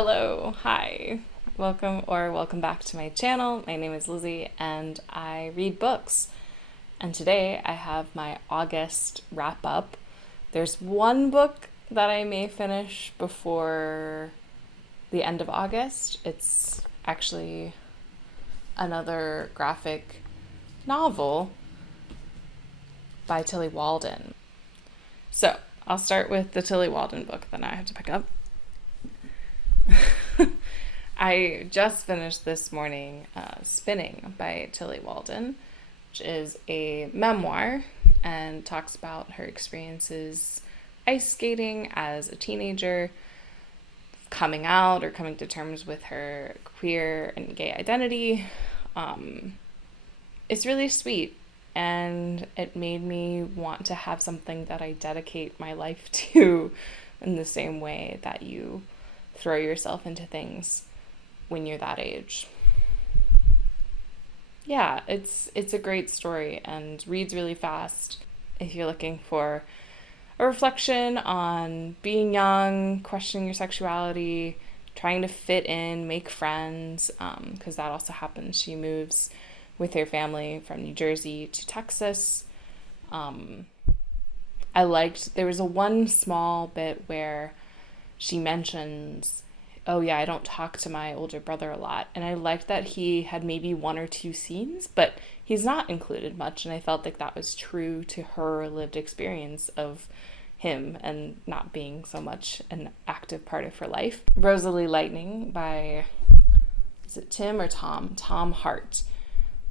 Hello, hi, welcome back to my channel. My name is Lizzie and I read books. And today I have my August wrap up. There's one book that I may finish before the end of August. It's actually another graphic novel by Tille Walden. So I'll start with the Tille Walden book that I have to pick up. I just finished this morning Spinning by Tille Walden, which is a memoir and talks about her experiences ice skating as a teenager, coming out or coming to terms with her queer and gay identity. It's really sweet, and it made me want to have something that I dedicate my life to in the same way that you throw yourself into things when you're that age. Yeah, it's a great story and reads really fast if you're looking for a reflection on being young, questioning your sexuality, trying to fit in, make friends, because that also happens. She moves with her family from New Jersey to Texas. There was one small bit where she mentions, oh yeah, I don't talk to my older brother a lot. And I liked that he had maybe one or two scenes, but he's not included much. And I felt like that was true to her lived experience of him and not being so much an active part of her life. Rosalie Lightning by, is it Tim or Tom? Tom Hart.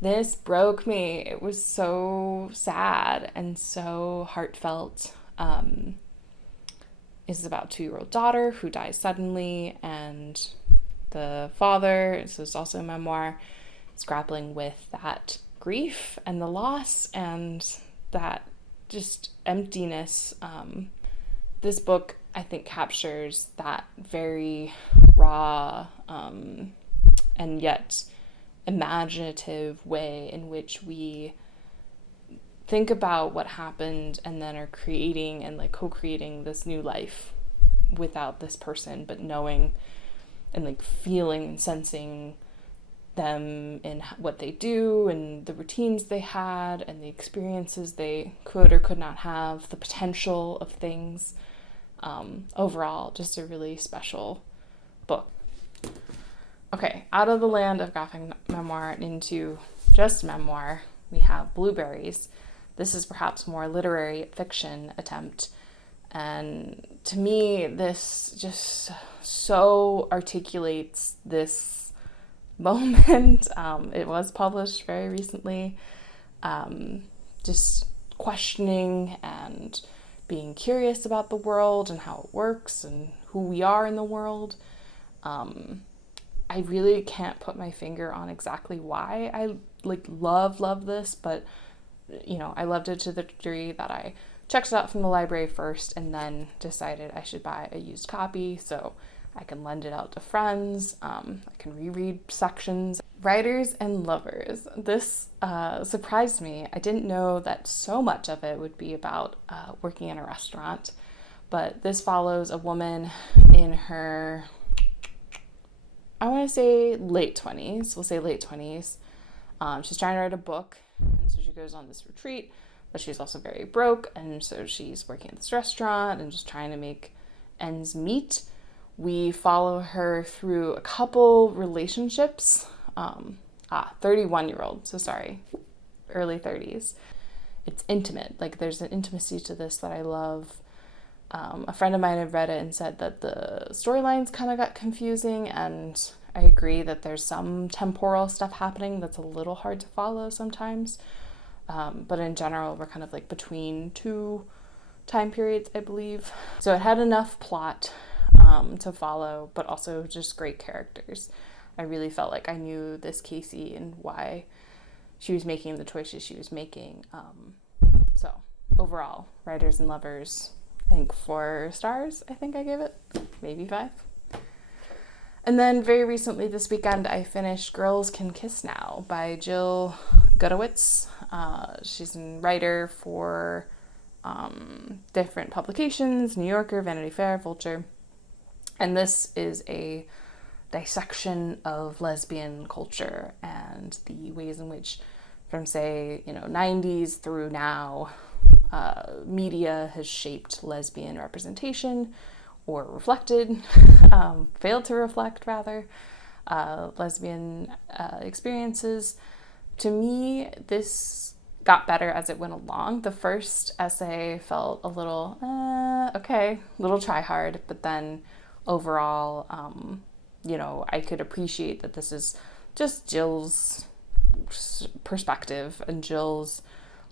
This broke me. It was so sad and so heartfelt. Is about a 2-year-old daughter who dies suddenly, and the father, this is also a memoir, is grappling with that grief and the loss and that just emptiness. This book, I think, captures that very raw and yet imaginative way in which we think about what happened and then are creating and co-creating this new life without this person, but knowing and feeling and sensing them in what they do and the routines they had and the experiences they could or could not have, the potential of things. Overall, just a really special book. Okay, out of the land of graphic memoir and into just memoir, we have Blueberries. This is perhaps more literary fiction attempt. And to me, this just so articulates this moment. It was published very recently. Just questioning and being curious about the world and how it works and who we are in the world. I really can't put my finger on exactly why I love this, but I loved it to the degree that I checked it out from the library first and then decided I should buy a used copy so I can lend it out to friends. I can reread sections. Writers and lovers. This surprised me. I didn't know that so much of it would be about working in a restaurant, but this follows a woman in her, I want to say late 20s. We'll say late 20s. She's trying to write a book. And so she goes on this retreat, but she's also very broke. And so she's working at this restaurant and just trying to make ends meet. We follow her through a couple relationships. 31-year-old. So sorry, early 30s. It's intimate. There's an intimacy to this that I love. A friend of mine had read it and said that the storylines kind of got confusing, and I agree that there's some temporal stuff happening that's a little hard to follow sometimes. But in general, we're kind of between two time periods, I believe. So it had enough plot to follow, but also just great characters. I really felt like I knew this Casey and why she was making the choices she was making. So overall, writers and lovers, I think 4 stars, I think I gave it, maybe 5. And then very recently this weekend, I finished Girls Can Kiss Now by Gutowitz. She's a writer for different publications, New Yorker, Vanity Fair, Vulture. And this is a dissection of lesbian culture and the ways in which, from say, 90s through now, media has shaped lesbian representation or reflected, failed to reflect rather, lesbian experiences. To me, this got better as it went along. The first essay felt a little, little try hard, but then overall, I could appreciate that this is just Jill's perspective and Jill's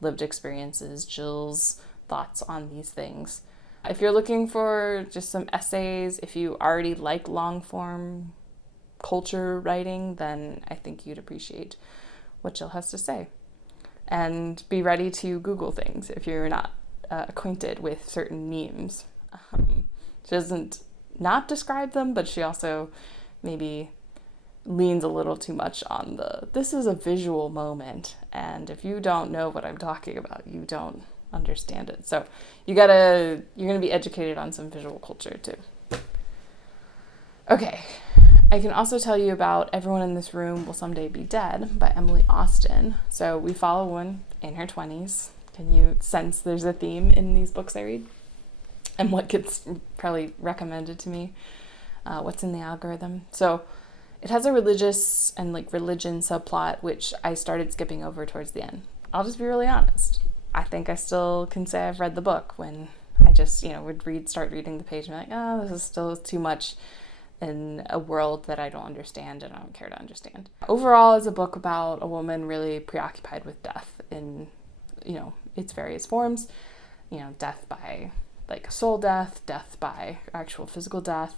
lived experiences, Jill's thoughts on these things. If you're looking for just some essays, if you already like long form culture writing, then I think you'd appreciate what Jill has to say. And be ready to Google things if you're not acquainted with certain memes. She doesn't not describe them, but she also maybe leans a little too much on this is a visual moment, and if you don't know what I'm talking about, you don't understand it. So you're gonna be educated on some visual culture too. Okay, I can also tell you about Everyone in This Room Will Someday Be Dead by Emily Austen. So we follow one in her 20s. Can you sense there's a theme in these books I read? And what gets probably recommended to me? What's in the algorithm? So it has a religious and religion subplot, which I started skipping over towards the end. I'll just be really honest. I think I still can say I've read the book when I just, would start reading the page and be like, oh, this is still too much in a world that I don't understand and I don't care to understand. Overall, it's a book about a woman really preoccupied with death in, its various forms. Death by soul death, death by actual physical death.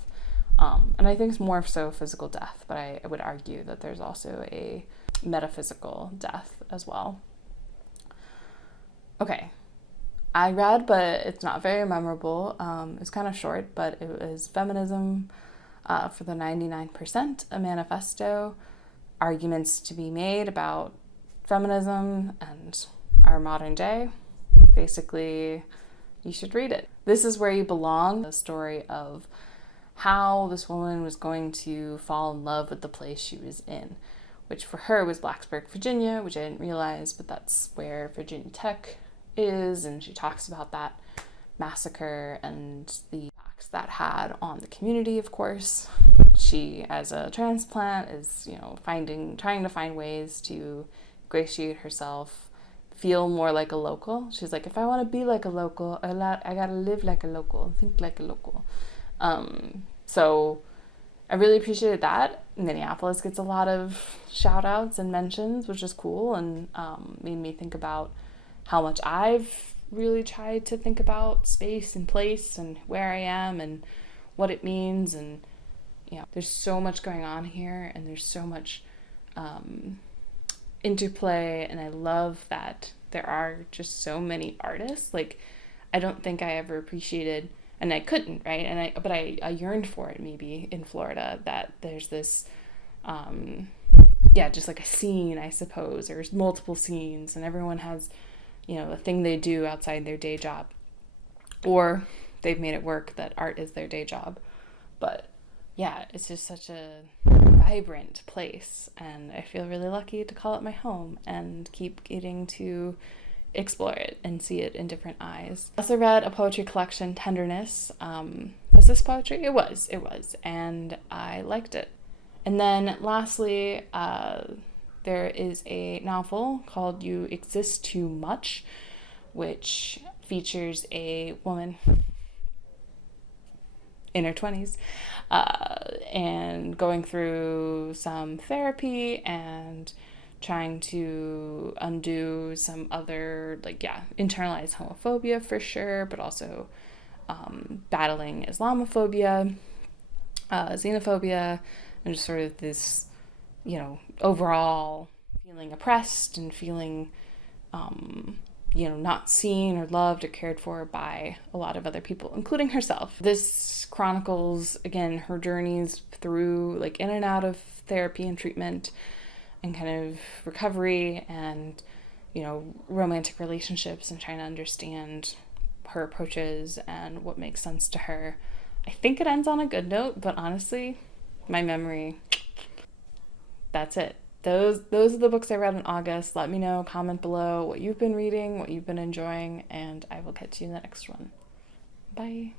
And I think it's more so physical death, but I would argue that there's also a metaphysical death as well. Okay, I read, but it's not very memorable. It's kind of short, but it was Feminism for the 99%, a manifesto, arguments to be made about feminism and our modern day. Basically, you should read it. This is Where You Belong, the story of how this woman was going to fall in love with the place she was in, which for her was Blacksburg, Virginia, which I didn't realize, but that's where Virginia Tech is, and she talks about that massacre and the impacts that had on the community, of course. She, as a transplant, is, trying to find ways to ingratiate herself, feel more like a local. She's like, if I want to be like a local, I gotta live like a local, think like a local. So I really appreciated that. Minneapolis gets a lot of shout outs and mentions, which is cool, and made me think about how much I've really tried to think about space and place and where I am and what it means. And there's so much going on here, and there's so much interplay, and I love that there are just so many artists. I don't think I ever appreciated, and I couldn't, right? But I yearned for it maybe in Florida, that there's this, just a scene, I suppose, or multiple scenes, and everyone has, a thing they do outside their day job, or they've made it work that art is their day job. But yeah, it's just such a vibrant place, and I feel really lucky to call it my home and keep getting to explore it and see it in different eyes. I also read a poetry collection, Tenderness. Was this poetry? It was, and I liked it. And then lastly, there is a novel called You Exist Too Much, which features a woman in her 20s and going through some therapy and trying to undo some other, internalized homophobia for sure, but also battling Islamophobia, xenophobia, and just sort of this, overall feeling oppressed and feeling, not seen or loved or cared for by a lot of other people, including herself. This chronicles, again, her journeys through, in and out of therapy and treatment and kind of recovery and, romantic relationships, and trying to understand her approaches and what makes sense to her. I think it ends on a good note, but honestly, my memory, that's it. Those are the books I read in August. Let me know, comment below what you've been reading, what you've been enjoying, and I will catch you in the next one. Bye.